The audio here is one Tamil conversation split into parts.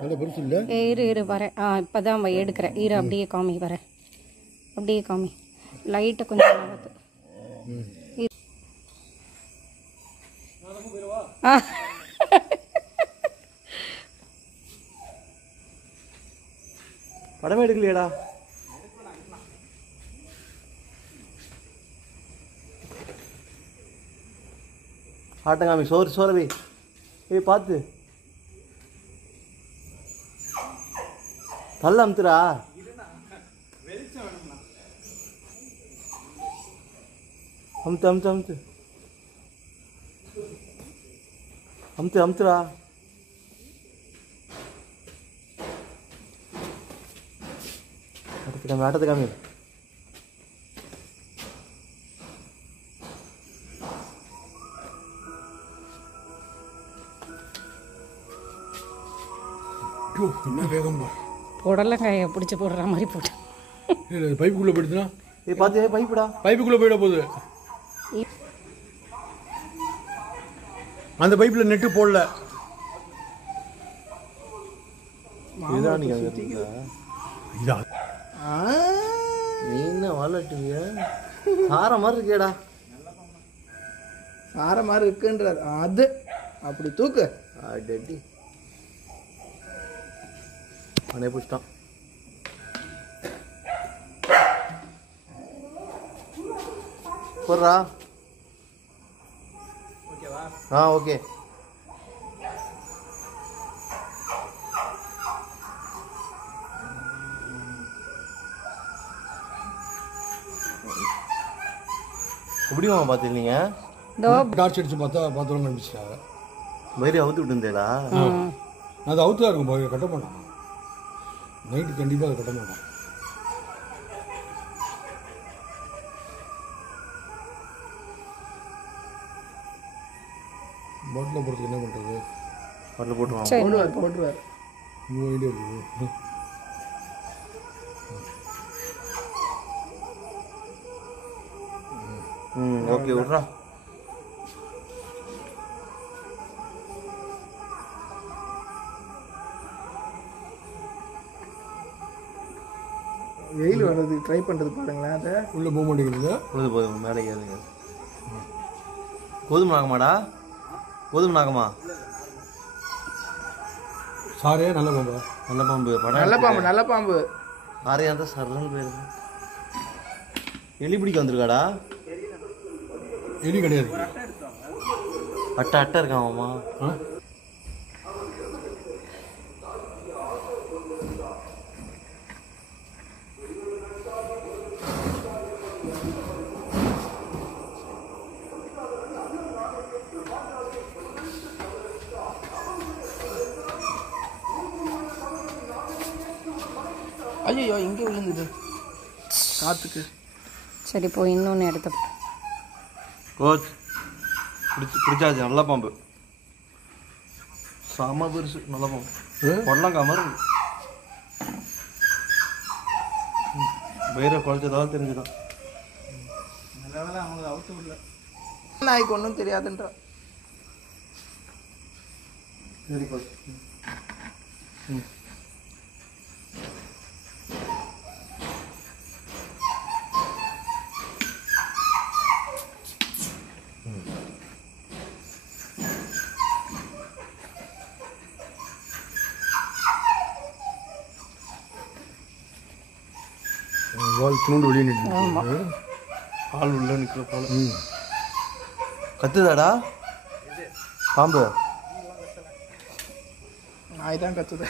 இரு வரேன். இப்போ தான் எடுக்கிறேன். இரு அப்படியே காமி வரேன். அப்படியே காமி. லைட்டை கொஞ்சம் நகர்த்து. படமே எடுக்கலையடா. ஆட்டங்காமி சோரவி பார்த்து தள்ள அமுத்துறா. அமுத்துறா. ஆட்டத்தை காமி. என்ன வேகம் புடலங்காயை பிடிச்சி போடுற மாதிரி போட்டு பைப்புக்குள்ளே போயிடுச்சுன்னா பார்த்து பைப்புடா. பைப்புக்குள்ளே போயிட போகுது. அந்த பைப்பில் நெட்டு போடல. இதுதான் நீ என்ன வாழட்டுவியா சார மாதிரி இருக்கேடா. சார மாதிரி இருக்குன்றது அது அப்படி தூக்கு. அடி அவனே பிடிச்சிட்டான். போடுறா. ஓகே. எப்படிமா பார்த்துருந்தீங்க? டார்ச் அடிச்சு பார்த்தா பாத்ரூம் கண்டுபிடிச்சிட்டாங்க. மயிரி அவுத்து விட்டு இருந்தேடா. அது அவுத்து தான் இருக்கும். கட்ட மாட்டான் நைட்டு, கண்டிப்பாக அதை கட்ட மாட்டான். பாட்டில் போடுறதுக்கு என்ன பண்ணுறது? பாட்டில் போட்டுருவார். இன்னும் ஐடியா இருக்குது. ஓகே விட்றா. வெயில் வர்றது ட்ரை பண்ணுறது பாருங்களேன். அதை உள்ளே போக மாட்டேங்குது. போதும் மேலே ஏறுங்க. கோதுமை நாகமாடா. கோதுமை நாகமா சாரே நல்ல பாம்பா. நல்ல பாம்பு. நல்ல பாம்பு. சாரையா இருந்தால் சர்றன்னு போயிருது. எலி பிடிக்க வந்திருக்காடா. எலி கிடையாது. அட்டை இருக்காமாம்மா. ஐயோ இங்கே விழுந்துது காற்றுக்கு. சரி போய் இன்னொன்று எடுத்து கோச் பிடிச்சாச்சு. நல்ல பாம்பு. செம பெருசு. நல்ல பாம்பு. பொடலங்கா மாதிரி வயிறை குழச்சதாவது தெரிஞ்சுதான். நல்ல அவங்களுக்கு அவுத்து விடல. நாய்க்கு ஒன்றும் தெரியாதுன்றா. சரி கோச். வால் தூண்டு வெளியே நின்று ஆள் உள்ள நிற்கிற போல. கத்துதாடா பாம்பு. நாய் தான் கத்துது.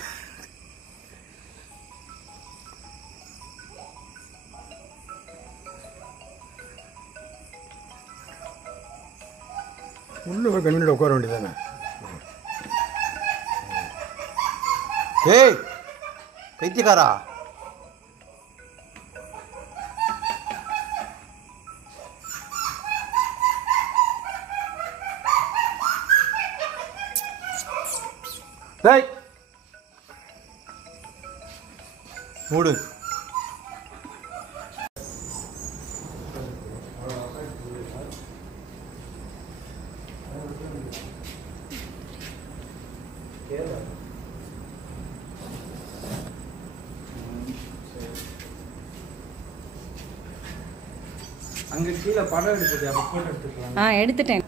உள்ள கண்ணியோட உட்கார வேண்டியதானே. ஏய் பைத்தியக்காரா. டேய் மூடு. அங்கே கீழே படம் எடுத்துட்டு அப்போ ஃபோட்டோ எடுத்துக்கலாம். எடுத்துட்டேன்.